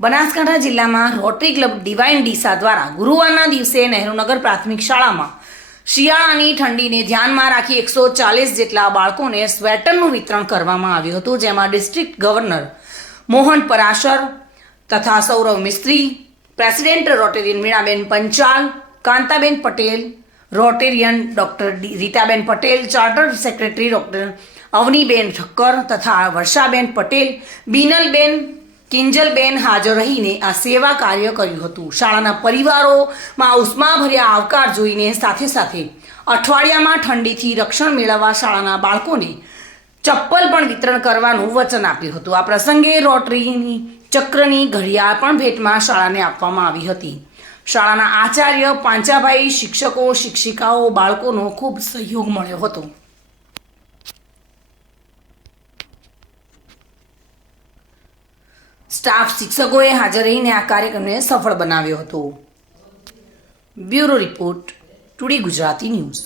બનાસકાંઠા જિલ્લામાં rotary club divine Deesa દ્વારા ગુરુવારના દિવસે નહેરુનગર પ્રાથમિક શાળામાં શિયાળાની ઠંડીને ધ્યાનમાં રાખી 140 જેટલા બાળકોને સ્વેટરનું વિતરણ કરવામાં આવ્યું હતું, જેમાં ડિસ્ટ્રિક્ટ ગવર્નર મોહન પરાશર તથા Saurav Mistry, president rotarian Minaben Panchal, Kantaben Patel, rotarian doctor Ritaben Patel, chartered secretary doctor Avniben Thakkar તથા વર્ષાબેન પટેલ, બીનલબેન, કિંજલબેન હાજર રહીને આ સેવા કાર્ય કર્યું હતું। શાળાના પરિવારોમાં ઉષ્માભર્યા આવકાર જોઈને સાથે સાથે અઠવાડિયામાં ઠંડીથી રક્ષણ મેળવવા શાળાના બાળકોને ચપ્પલ પણ વિતરણ કરવાનું વચન આપ્યું હતું। આ પ્રસંગે રોટરીની ચક્રની ઘડિયાળ પણ ભેટમાં શાળાને આપવામાં આવી હતી। શાળાના આચાર્ય પાંચાભાઈ, શિક્ષકો, શિક્ષિકાઓ, બાળકોનો ખૂબ સહયોગ મળ્યો હતો। સ્ટાફ શિક્ષકોએ હાજર રહીને આ કાર્યક્રમને સફળ બનાવ્યો હતો। Bureau report, today Gujarati news.